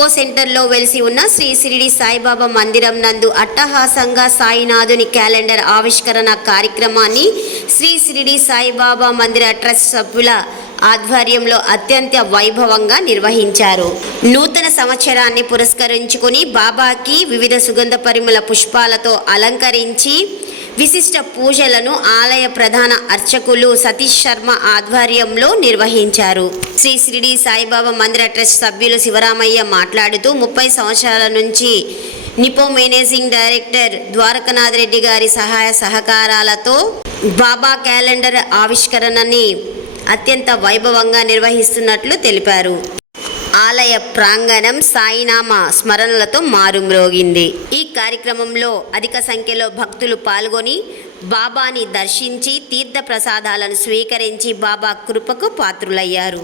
Nippo సెంటర్లో వెలిసి ఉన్న శ్రీ షిరిడి సాయిబాబా మందిరం నందు అట్టహాసంగా సాయినాథుని క్యాలెండర్ ఆవిష్కరణ కార్యక్రమాన్ని శ్రీ షిరిడి సాయిబాబా మందిర ట్రస్ట్ సభ్యుల ఆధ్వర్యంలో అత్యంత వైభవంగా నిర్వహించారు. నూతన సంవత్సరాన్ని పురస్కరించుకుని బాబాకి వివిధ సుగంధ పరిమళ పుష్పాలతో అలంకరించి విశిష్ట పూజలను ఆలయ ప్రధాన అర్చకులు సతీష్ శర్మ ఆధ్వర్యంలో నిర్వహించారు. శ్రీ షిరిడి సాయిబాబా మందిర ట్రస్ట్ సభ్యులు శివరామయ్య మాట్లాడుతూ 30 సంవత్సరాల నుంచి నిపో మేనేజింగ్ డైరెక్టర్ ద్వారకనాథ్ రెడ్డి గారి సహాయ సహకారాలతో బాబా క్యాలెండర్ ఆవిష్కరణని అత్యంత వైభవంగా నిర్వహిస్తున్నట్లు తెలిపారు. ఆలయ ప్రాంగణం సాయినామ స్మరణలతో మారుమ్రోగింది. ఈ కార్యక్రమంలో అధిక సంఖ్యలో భక్తులు పాల్గొని బాబాని దర్శించి తీర్థ ప్రసాదాలను స్వీకరించి బాబా కృపకు పాత్రులయ్యారు.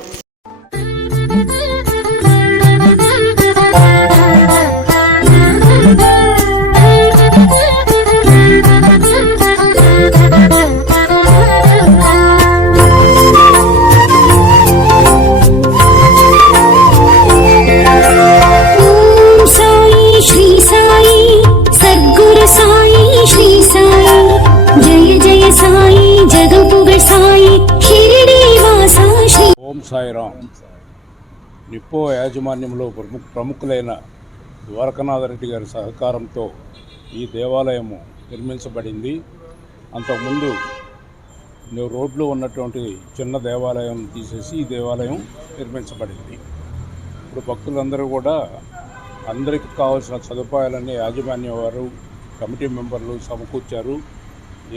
ఓం సాయిరామ్. నిప్పో యాజమాన్యంలో ప్రముఖులైన ద్వారకనాథ్ రెడ్డి గారి సహకారంతో ఈ దేవాలయము నిర్మించబడింది. అంతకుముందు రోడ్లో ఉన్నటువంటి చిన్న దేవాలయం తీసేసి ఈ దేవాలయం నిర్మించబడింది. ఇప్పుడు భక్తులందరూ కూడా అందరికీ కావాల్సిన సదుపాయాలన్నీ యాజమాన్యం వారు కమిటీ మెంబర్లు సమకూర్చారు.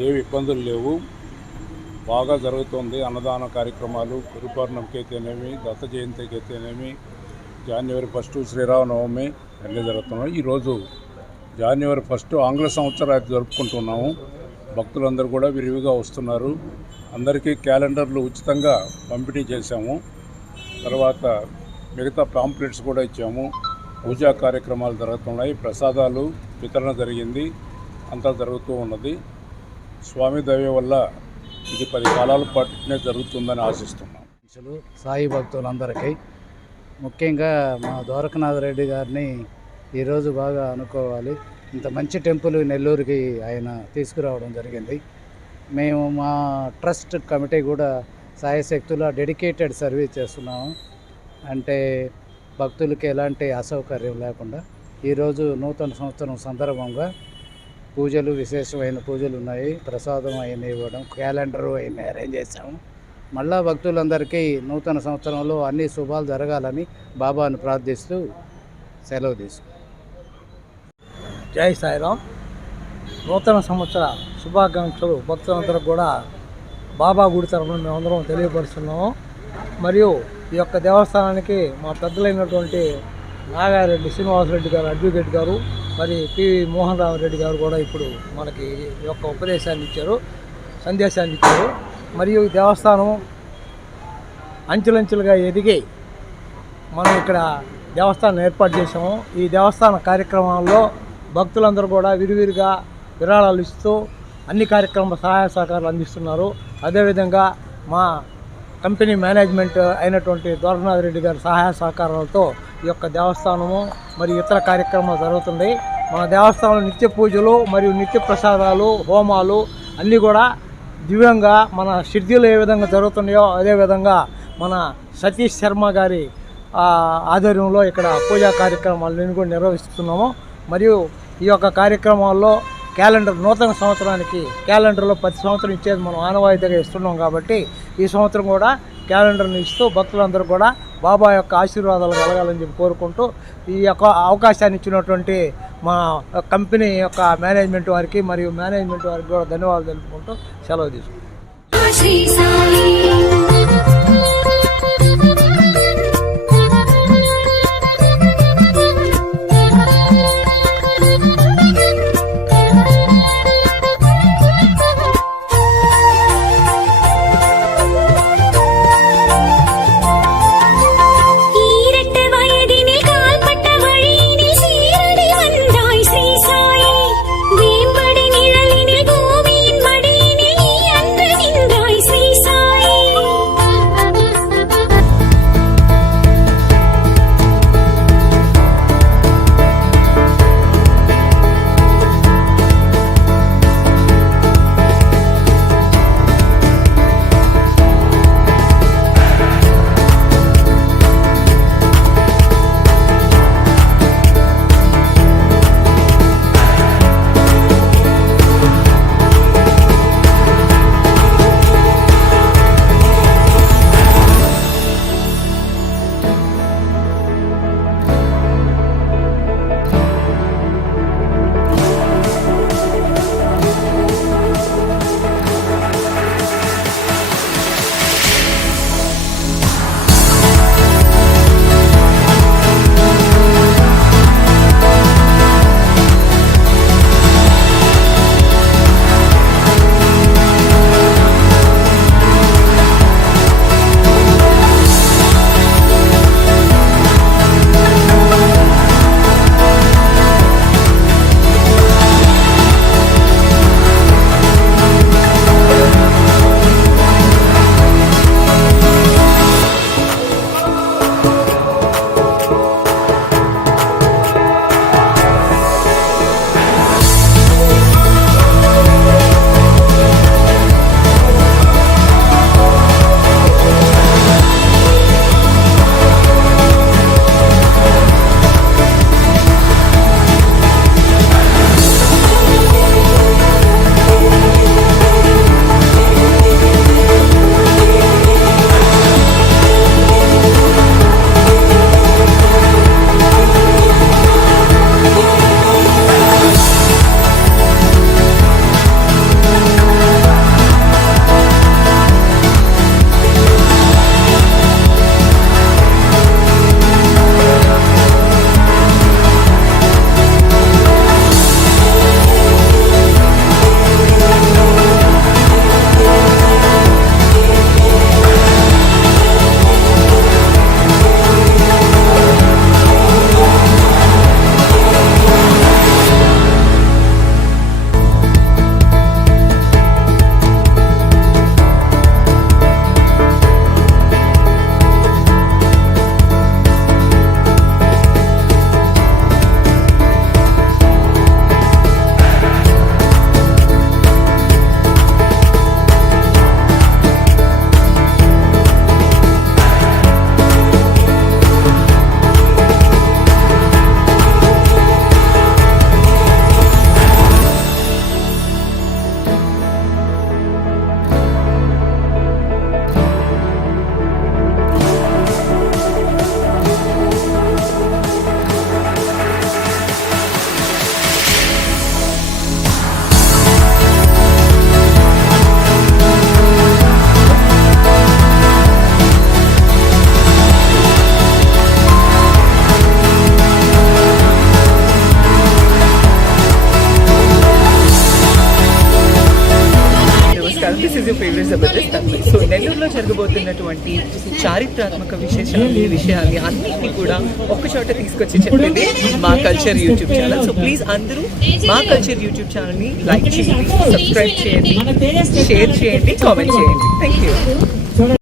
ఏ ఇబ్బందులు లేవు, బాగా జరుగుతుంది. అన్నదాన కార్యక్రమాలు గురుపౌర్ణమికి అయితేనేమి, దత్త జయంతికి అయితేనేమి, జనవరి 1 శ్రీరామనవమి అన్నీ జరుగుతున్నాయి. ఈరోజు జనవరి 1 ఆంగ్ల సంవత్సరాలు జరుపుకుంటున్నాము. భక్తులందరూ కూడా విరివిగా వస్తున్నారు. అందరికీ క్యాలెండర్లు ఉచితంగా పంపిణీ చేశాము. తర్వాత మిగతా పాంప్లెట్స్ కూడా ఇచ్చాము. పూజా కార్యక్రమాలు జరుగుతున్నాయి. ప్రసాదాలు వితరణ జరిగింది. అంతా జరుగుతూ ఉన్నది. స్వామి దయ వల్ల ఇది 10 కాలాల పాటునే జరుగుతుందని ఆశిస్తున్నాం. సాయి భక్తులందరికీ ముఖ్యంగా మా ద్వారకనాథ్ రెడ్డి గారిని ఈరోజు బాగా అనుకోవాలి. ఇంత మంచి టెంపుల్ నెల్లూరుకి ఆయన తీసుకురావడం జరిగింది. మేము మా ట్రస్ట్ కమిటీ కూడా సాయశక్తుల డెడికేటెడ్ సర్వీస్ చేస్తున్నాము. అంటే భక్తులకి ఎలాంటి అసౌకర్యం లేకుండా ఈరోజు నూతన సంవత్సరం సందర్భంగా పూజలు, విశేషమైన పూజలు ఉన్నాయి. ప్రసాదం అయిన ఇవ్వడం, క్యాలెండరు అయిన అరేంజ్ చేశాము. మళ్ళా భక్తులందరికీ నూతన సంవత్సరంలో అన్ని శుభాలు జరగాలని బాబాను ప్రార్థిస్తూ సెలవు తీసుకున్నాం. జై సాయిరామ్. నూతన సంవత్సర శుభాకాంక్షలు భక్తులందరూ కూడా బాబా గుడి తరఫున మేమందరం తెలియపరుస్తున్నాము. మరియు ఈ యొక్క దేవస్థానానికి మా పెద్దలైనటువంటి నాగారెడ్డి శ్రీనివాసరెడ్డి గారు, అడ్వకేట్ గారు, మరి పివి మోహన్ రావు రెడ్డి గారు కూడా ఇప్పుడు మనకి ఈ యొక్క ఉపదేశాన్ని ఇచ్చారు, సందేశాన్ని ఇచ్చారు. మరియు ఈ దేవస్థానం అంచెలంచెలుగా ఎదిగి మనం ఇక్కడ దేవస్థానం ఏర్పాటు చేసాము. ఈ దేవస్థాన కార్యక్రమాల్లో భక్తులందరూ కూడా విరివిరిగా విరాళాలు ఇస్తూ అన్ని కార్యక్రమాల సహాయ సహకారాలు అందిస్తున్నారు. అదేవిధంగా మా కంపెనీ మేనేజ్మెంట్ అయినటువంటి ద్వారకనాథ్ రెడ్డి గారి సహాయ సహకారాలతో ఈ యొక్క దేవస్థానము మరియు ఇతర కార్యక్రమాలు జరుగుతున్నాయి. మన దేవస్థానంలో నిత్య పూజలు మరియు నిత్య ప్రసాదాలు, హోమాలు అన్నీ కూడా దివ్యంగా మన షెడ్యూల్ ఏ విధంగా జరుగుతున్నాయో అదేవిధంగా మన సతీష్ శర్మ గారి ఆధ్వర్యంలో ఇక్కడ పూజా కార్యక్రమాలను కూడా నిర్వహిస్తున్నాము. మరియు ఈ యొక్క కార్యక్రమాల్లో క్యాలెండర్ నూతన సంవత్సరానికి క్యాలెండర్లో 10 సంవత్సరం ఇచ్చేది మనం ఆనవాయితీగా ఇస్తున్నాం. కాబట్టి ఈ సంవత్సరం కూడా క్యాలెండర్ని ఇస్తూ భక్తులందరూ కూడా బాబా యొక్క ఆశీర్వాదాలు కలగాలని చెప్పి కోరుకుంటూ ఈ యొక్క అవకాశాన్ని ఇచ్చినటువంటి మా కంపెనీ యొక్క మేనేజ్మెంట్ వారికి మరియు మేనేజ్మెంట్ వారికి కూడా ధన్యవాదాలు తెలుపుకుంటూ సెలవు తీసుకుంటాం. வேம்படி நிழலினில் பூமியின் மடியினில் நீ அன்று நின்றாய் ஸ்ரீ சாயி. ఫేవరెట్ జబర్దస్త్ తన్మయ్. సో నెల్లూరులో జరగబోతున్నటువంటి చారిత్రాత్మక విషయాల్ని అన్నింటినీ కూడా ఒక్క చోట తీసుకొచ్చి చెప్పేది మా culture YouTube channel. So please అందరూ మా కల్చర్ యూట్యూబ్ ఛానల్ని లైక్ చేయండి, సబ్స్క్రైబ్ చేయండి, షేర్ చేయండి, కామెంట్ చేయండి. Thank you.